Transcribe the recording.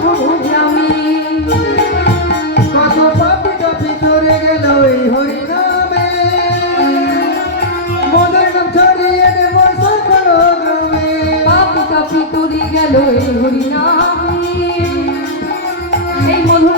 আমি কত পাপি টাপি চলে গেল এই হরিনামে, মনের নাম ছড়িয়ে দেব সকল গ্রামে। পাপি টাপি তরে গেল এই হরিনামে, এই মধুর